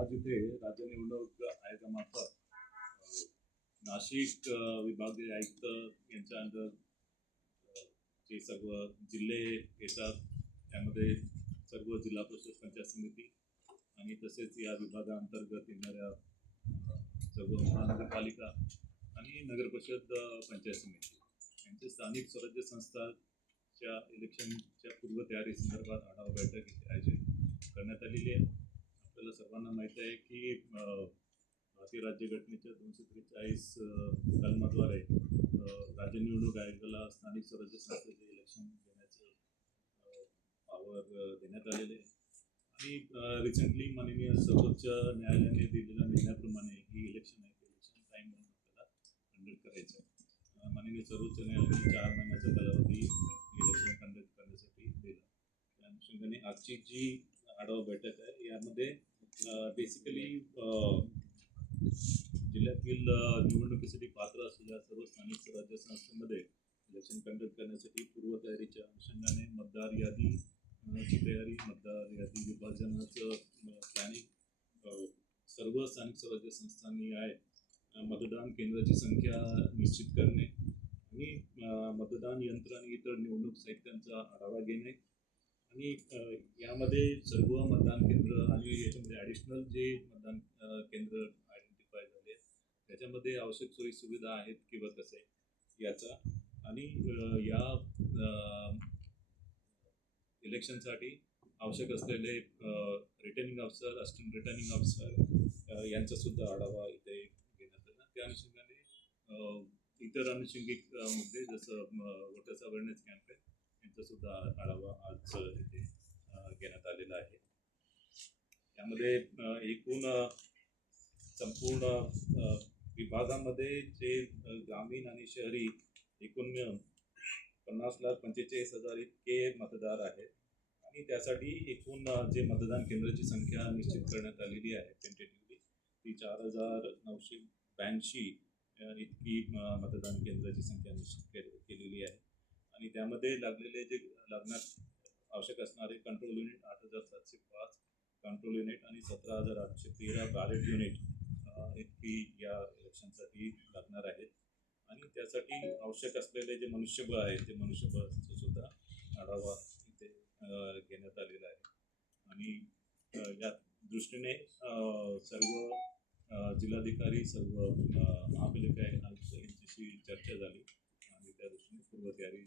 आज इथे राज्य निवडणूक आयोगामार्फत नाशिक विभागीय आयुक्त यांच्या अंडर जे सर्व जिल्हे येतात त्यामध्ये सर्व जिल्हा परिषद पंचायत समिती आणि तसेच या विभागाअंतर्गत येणाऱ्या सर्व महानगरपालिका आणि नगर परिषद पंचायत समिती यांचे स्थानिक स्वराज्य संस्थाच्या इलेक्शनच्या पूर्वतयारी संदर्भात आढावा बैठक इथे आयोजित करण्यात आलेली आहे. आहे की भारतीय राज्यघटनेच्या दोनशे त्रेचाळीस कलमाद्वारे राज्य निवडणूक आयोगाला स्थानिक स्वराज्य संस्थेचे इलेक्शन घेण्याचं पावर देण्यात आलेले आहे. आणि रिसेंटली माननीय सर्वोच्च न्यायालयाने दिलेल्या निर्णयाप्रमाणे ही इलेक्शन आहे इलेक्शन टाईम म्हणून आपल्याला कंडक्ट करायचं आहे. माननीय सर्वोच्च न्यायालयाने चार महिन्याचा कालावधी इलेक्शन कंडक्ट करण्यासाठी दिला. त्या अनुषंगाने आजची जी आढावा बैठक आहे यामध्ये बेसिकली जिल्ह्यातील निवडणुकीसाठी पात्र असलेल्या सर्व स्थानिक स्वराज्य संस्थेमध्ये इलेक्शन कंडक्ट करण्यासाठी पूर्वतयारीच्या अनुषंगाने मतदार यादी ची तयारी मतदार यादी विभाजनाचं प्लॅनिंग सर्व स्थानिक स्वराज्य संस्थांनी आहे. मतदान केंद्राची संख्या निश्चित करणे आणि मतदान यंत्र आणि इतर निवडणूक साहित्यांचा आढावा घेणे आणि यामध्ये सर्व मतदान केंद्र आणि याच्यामध्ये ॲडिशनल जे मतदान केंद्र आयडेंटिफाय झाले त्याच्यामध्ये आवश्यक सोयी सुविधा आहेत किंवा कसं आहे याचा. आणि या इलेक्शनसाठी आवश्यक असलेले returning officer assistant returning officer यांचा सुद्धा आढावा इथे घेण्यात आला. त्या अनुषंगाने इतर अनुषंगिक मुद्दे जसं वोटर्स अवेअरनेस कॅम्पेन यांचा सुद्धा आढावा आज इथे अ, घेण्यात आलेला आहे त्यामध्ये एकूण संपूर्ण विभागामध्ये जे ग्रामीण आणि शहरी एकूण मिळून पन्नास लाख पंचेचाळीस हजार इतके मतदार आहेत. आणि त्यासाठी एकूण जे मतदान केंद्राची संख्या निश्चित करण्यात आलेली आहे टेंटेटिव्हली ती चार हजार नऊशे ब्याऐंशी इतकी मतदान केंद्राची संख्या निश्चित के- केलेली आहे. आणि त्यामध्ये लागलेले जे लागण्यात आवश्यक असणारे कंट्रोल युनिट आठ हजार सातशे पाच कंट्रोल युनिट आणि सतरा हजार आठशे तेरा बॅलेट युनिट अ, इतकी या इलेक्शनसाठी लागणार आहेत. आणि त्यासाठी आवश्यक असलेले जे मनुष्यबळ आहे ते मनुष्यबळाचा सुद्धा आढावा इथे घेण्यात आलेला आहे. आणि या दृष्टीने सर्व जिल्हाधिकारी सर्व महापालिका आयुक्त यांच्याशी चर्चा झाली. आणि त्या दृष्टीने पूर्वतयारी